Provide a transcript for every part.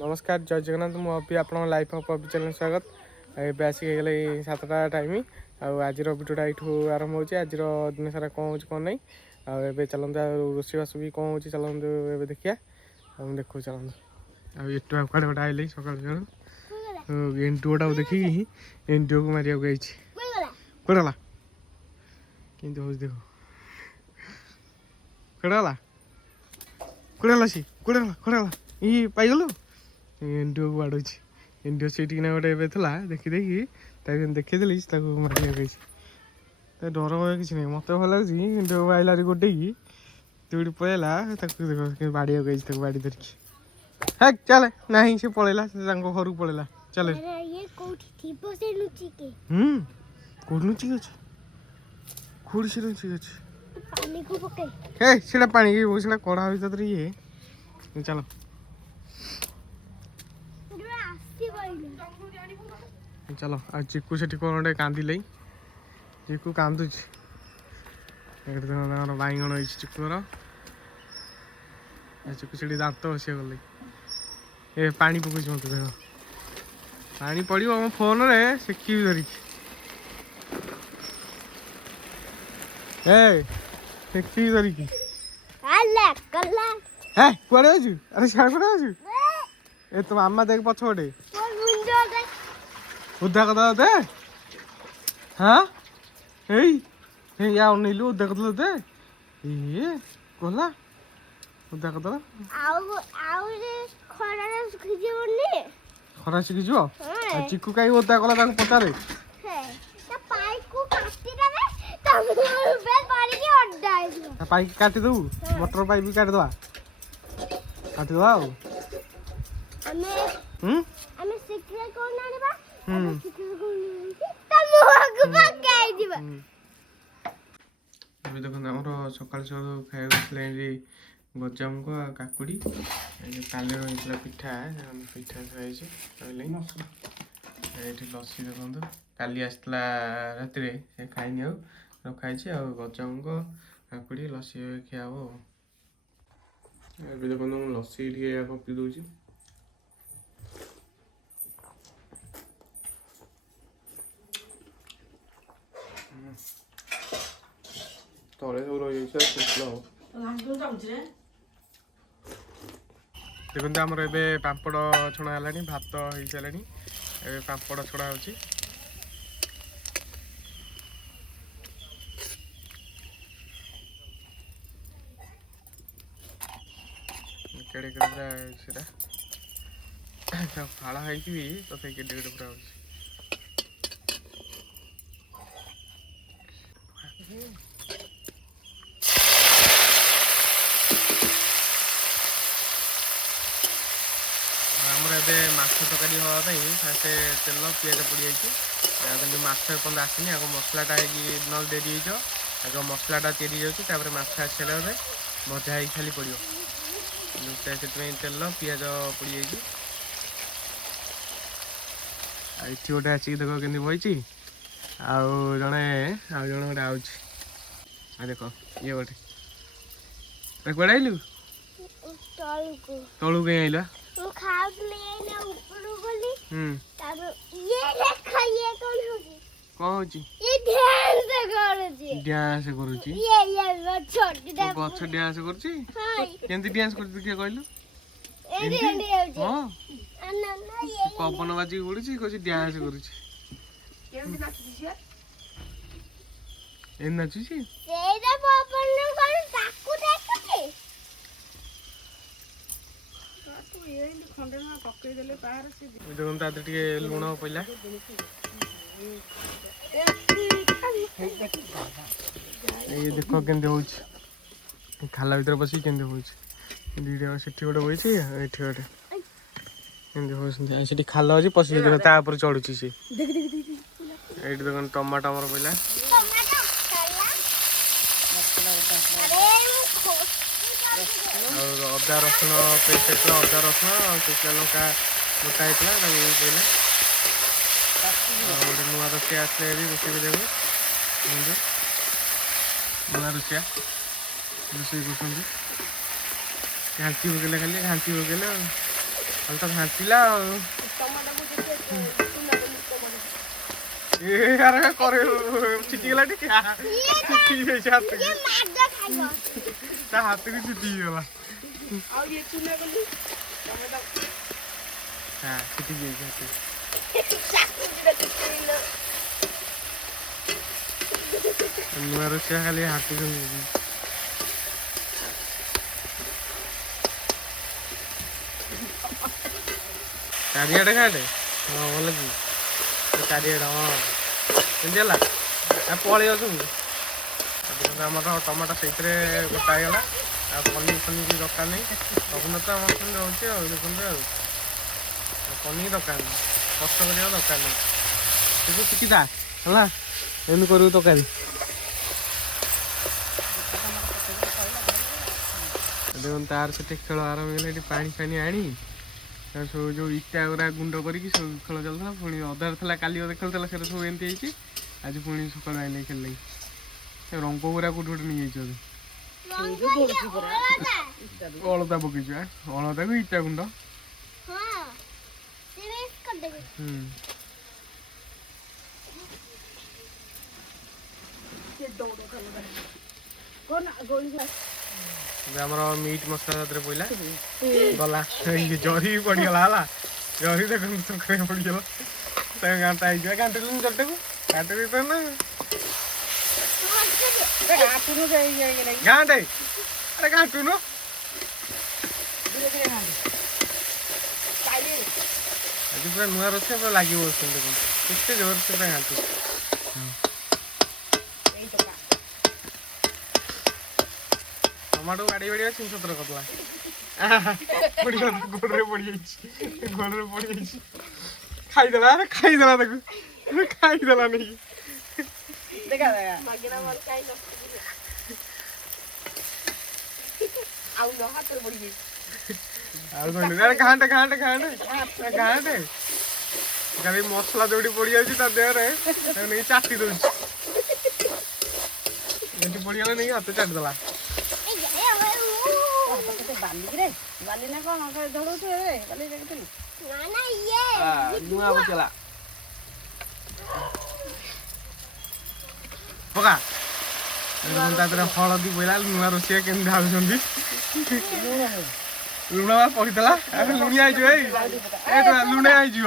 नमस्कार जय जगन्नाथ मु अभी आप लाइफ अफ अभी चैनल स्वागत ए आसिक गले 7टा टाइम आज भिडियोटा यूँ आरंभ हो आज दिन सारा कौन हो कौन नहीं आए चलते रोषेईबास भी कौन हो चलते ए देखिए देखो चलते आठ कड़े गोटे आइले सका एनटुओटा देखिकी एनटुओ को मारे कौन गला कि देख कौन गला सी कौन गला ये पाइगलु एनडीओ को बाड़ू एनडीओ से गोटे देखी देखीदेली मारे डर भय किसी नहीं मत भल लगे एनडीओ आइला गोटे तू पलैला देख बाड़िया बाड़ी धरिकी है चल ना से पलैला घर को पलैला चल कौट लुचिक अच्छे कौट से लुचिक अच्छे से पानी से कड़ा भर ये चलो चलो आज चिकू से कौन गोटे कांदिले चिकू कांदुच बैगण हो चिकुर चिकू से दांत बसिया गले ए पानी पकड़ मत देख पानी पड़ो मो फोन रे सेकी धरिकी सेकी धरिकी कुआड़े अरे सियाड़ कुआड़े अछु ए तो मामा देख पछपटे उद्धा कदा दे हाँ या अनैलु उद्धा कदा दे ये कहला उद्धा कदा खरा शिखी चिकू कहीं उद्धा कला पचारे पाइप काटी दू मोटर पाइप भी काट दवा देखो सकाल सकाल खाई गजामुग काकुड़ी काली रही पिठा पिठा खाई लसी देखो काली आसला राति से खाई रखाई गजामुग काकुड़ी लसी खिया हम देखो लसी पी दूसरी तले सब रही देखते आमर ए पापड़ छणा है भात हो सारे पापड़ छड़ा हो केड़े केड़ा फाड़ है तो केड़े केड़े पूरा आमर ए माछ तरकारी हाँपाई फास्ट तेल पिज पड़ जाए माछ एपर्त आसनी आग मसलाटा न डेरी आग मसलाटा तैयारी जाऊँगी माछ आसारे भजा ही खाली पड़ो से तेल पिज पड़ जाए ये गोटे आसिक देख के बही आउ जड़े गोटे आ देख ये गोटे कड़े आइलु तलू कहीं आइला कौन डांस करुची गछ डांस करुची केंती डांस कर देखिए कहलु पवन बाजी उड़ुची कौन डांस करुची नाचुची देखते लुण पड़ा ये देख के खाला भर बस के दीटा से गोटे बही गोटे ये खाल अच्छे पशु देख चढ़ुची सी ये देख टमाटो आमर पड़ा अदा रसुण पेस्ट अदा रसुण शुखा लंका मोटा होता पड़ा गोटे नुआ रोषिया आसले रोषे कर नुआ रोषिया रोषे कर घाटी पकड़े खाली घाटी पकड़े ତ ଘାଣ୍ଟିଲା ଆଉ ଆରେ କରେ ଛିଟିଗଲା ଟିକେ ଛିଟି ଯାଇଛି ହାତକୁ ତା ହାତକୁ ଛିଟି ହେଇଗଲା ହଁ ଛିଟି ଯାଇଛି ହାତକୁ ନୂଆ ରୋଷେଇଆ ଖାଲି ହାତୁଛନ୍ତି ଚାରିଆଡ଼େ ଘାଟେ ହଁ ଭଲ କି ଚାରିଆଡ଼େ ହଁ ଏମିତି ହେଲା ପଳେଇ ଆସନ୍ତୁ ଆମର ଟମାଟୋ ସେଇଥିରେ କଟା ହେଇଗଲା ଆଉ ପନିର ଫନିର ଦରକାର ନାହିଁ ସବୁଦିନ ତ ଆମର ସେମିତି ରହୁଛି ଆଉ ଦେଖନ୍ତୁ ଆଉ ପନିର ଦରକାର ନାହିଁ କଷ୍ଟ କରିବାକୁ ଦରକାର ନାହିଁ କିନ୍ତୁ ଶିଖିଥା ହେଲା ଏମିତି କରିବୁ ତରକାରୀ ଦେଖନ୍ତୁ ତାର ସେଠି ଖେଳ ଆରମ୍ଭ ହେଇଗଲା ଏଠି ପାଣି ଫାଣି ଆଣି ସବୁ ଯେଉଁ ଇଟା ଗୁରା ଗୁଣ୍ଡ କରିକି ସବୁ ଖେଳ ଚାଲୁଥିଲା ପୁଣି ଅଧାରେ ଥିଲା କାଲି ଅଧେ ଖେଳୁଥିଲା ସେଟା ସବୁ ଏମିତି ହେଇଛି ଆଜି ପୁଣି ସକାଳୁ ଆଇଲେ ଖେଳିଲେ ସେ ରଙ୍ଗ ଗୁରା କୋଉଠି ଗୋଟେ ନେଇଯାଇଛି ଅଳତା ପକେଇଛୁ ଅଳତାକୁ ଇଟା ଗୁଣ୍ଡ ଆମର ମିଟ୍ ମସଲା ତା ପଇଲା ଗଲା ଜରି ବି ପଡ଼ିଗଲା ହେଲା ଜରି ଦେଖନ୍ତୁ ତରକାରୀ ପଡ଼ିଗଲା ତାକୁ ଘାଣ୍ଟା ହେଇଯିବ ଘାଣ୍ଟିଲୁନି ଜରିଟାକୁ ଘାଣ୍ଟି ଦେଇପାରୁ ନା ଘାଣ୍ଟେ ଆରେ ଘାଣ୍ଟୁନୁ ଆଜି ପୁରା ନୂଆ ରୋଷେଇ ପୁରା ଲାଗିବ ଦେଖନ୍ତୁ କେତେ ଜୋର ସେ ପୁରା ଘାଣ୍ଟୁ ଟମାଟୋ ବାଡ଼ି ବାଡ଼ିଆ ଛିନ୍ ଛତ୍ର କରିଦେଲା ଗୋଡ଼ରେ ପଡ଼ିଯାଇଛି ଖାଇଦେଲା ଆରେ ଖାଇଦେଲା ତାକୁ ଖାଇଦେଲା ନେଇକି ଆଉ ଘାଣ୍ଟେ ଘାଣ୍ଟେ ଘାଣ୍ଟେ ଘାଣ୍ଟେ ଖାଲି ମସଲା ଯୋଉଠି ପଡ଼ିଯାଉଛି ତା ଦେହରେ ତାକୁ ନେଇକି ଚାଟି ଦଉଛି ଏଠି ପଡ଼ିଗଲା ନେଇକି ହାତ ଚାଟିଦେଲା ପକା ତା ଦେହରେ ହଳଦୀ ପଇଲା ନୂଆ ରୋଷେଇଆ କେମିତି ଢାଳୁଛନ୍ତି ଲୁଣ ପଡ଼ିଥିଲା ଲୁଣିଆ ହେଇଯିବ ଏଇ ଲୁଣିଆ ହେଇଯିବ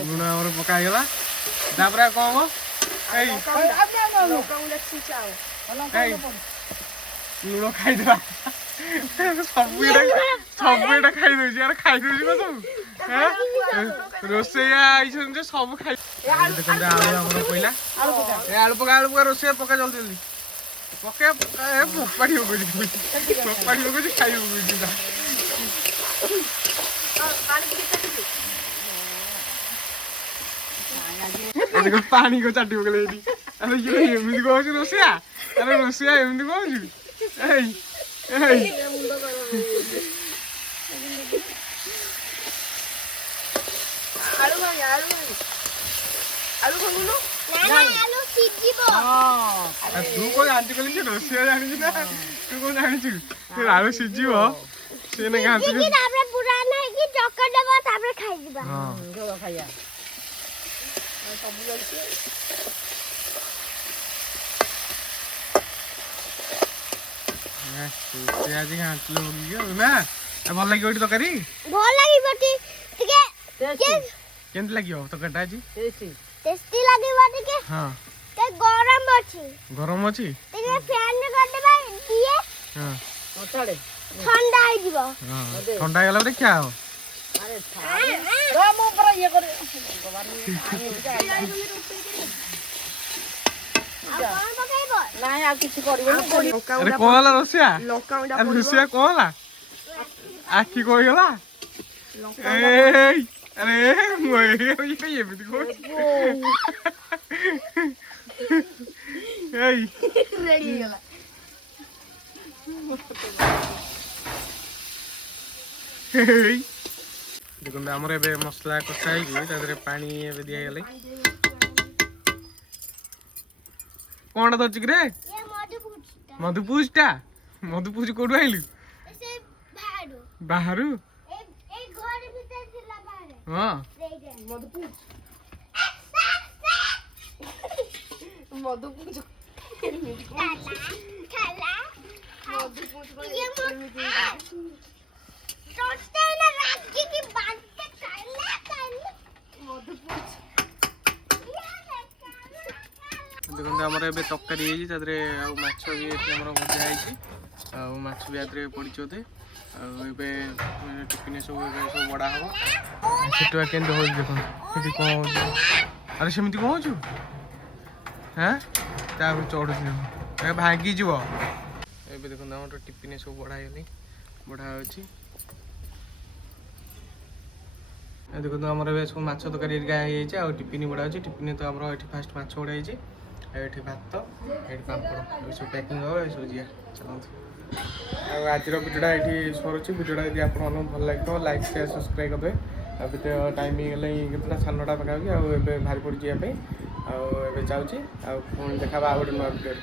ଲୁଣ ଆମର ପକା ହେଇଗଲା ତାପରେ ଆଉ କଣ ହବ ଲୁଣ ଖାଇଦେଲା ସବୁ ଏଇଟା ଖାଇଦଉଛି ଆରେ ଖାଇଦଉଛି କଣ ସବୁ ରୋଷେଇଆ ଆଇଛନ୍ତି ଯେ ସବୁ ଖାଇ ଦେଖନ୍ତୁ ଆଳୁ ଆମର ପଇଲା ଆଳୁ ପକା ରୋଷେଇଆ ପକା ଜଲ୍ଦି ଜଲ୍ଦି ପକେଇ ଫୋପାଡ଼ି ପକଉଛି ଖାଇ ପକଉଛି ପାଣି को ଚାଟି ପକେଇଲେ ଏଇଠି ଆରେ ଇଏ ଏମିତି କହୁଛୁ ରୋଷେଇଆ ଆରେ ରୋଷେଇଆ ଏମିତି କହୁଛୁ ତୁ କଣ ଜାଣିଛୁ କହିଲି ଯେ ରୋଷେଇଆ ଜାଣିଛୁ ନା ତୁ କଣ ଜାଣିଛୁ ଆଳୁ ସିଝିବ ସେ ଆଜି ଘାଣ୍ଟିଲେ ନା ଭଲ ଲାଗିବ ଏଠି ତରକାରୀ କେମିତି ଲାଗିବ ତରକାରୀଟା ଆଜି ହଁ ଗରମ ଅଛି ଥଣ୍ଡା ହେଇଗଲା ପରେ ଖିଆ ହବ କଣ ହେଲା ରୋଷେଇଆ ରୋଷେଇଆ କଣ ହେଲା ଆଖି କହିଗଲା ଆରେ ଏମିତି ଦେଖନ୍ତୁ ଆମର ଏବେ ମସଲା କଷା ହେଇକି ତା ଦେହରେ ପାଣି ଏବେ ଦିଆଗଲା କଣଟା ଧରିଛି କି ରେ मधुपूजटा मधुपूज कोठु आइलु बाहरु हाँ देखते आमर ए तरकारी होती माछ भी आम भजा हो माछ भी आदि पड़ी बोधे टिफिन सब सब बड़ा हम सेठुआ के हो देख कौन हो अरे सेमती कौन हो हाँ चढ़ू भांगीज ए देखो आम टिफिन सब बढ़ाई बढ़ा अच्छी देखो आमर सब माछ तरकारी गाय टिफिन बढ़ा अच्छे टिफिन तो आम फास्ट माछ बढ़ाई ये भात ये पापड़ सब पैकिंग हम ये सब जी चलते आज भिडियोटा ये सरुच्छी भिडियोटा यदि आप भल लगे लाइक शेयर सब्सक्राइब करदे भिडियो टाइम गले केतना 9:30 पाखापाखि भारी पड़ी जावाई आउ जाऊँगी पुणी देखा गोटे नुआ भिडियो।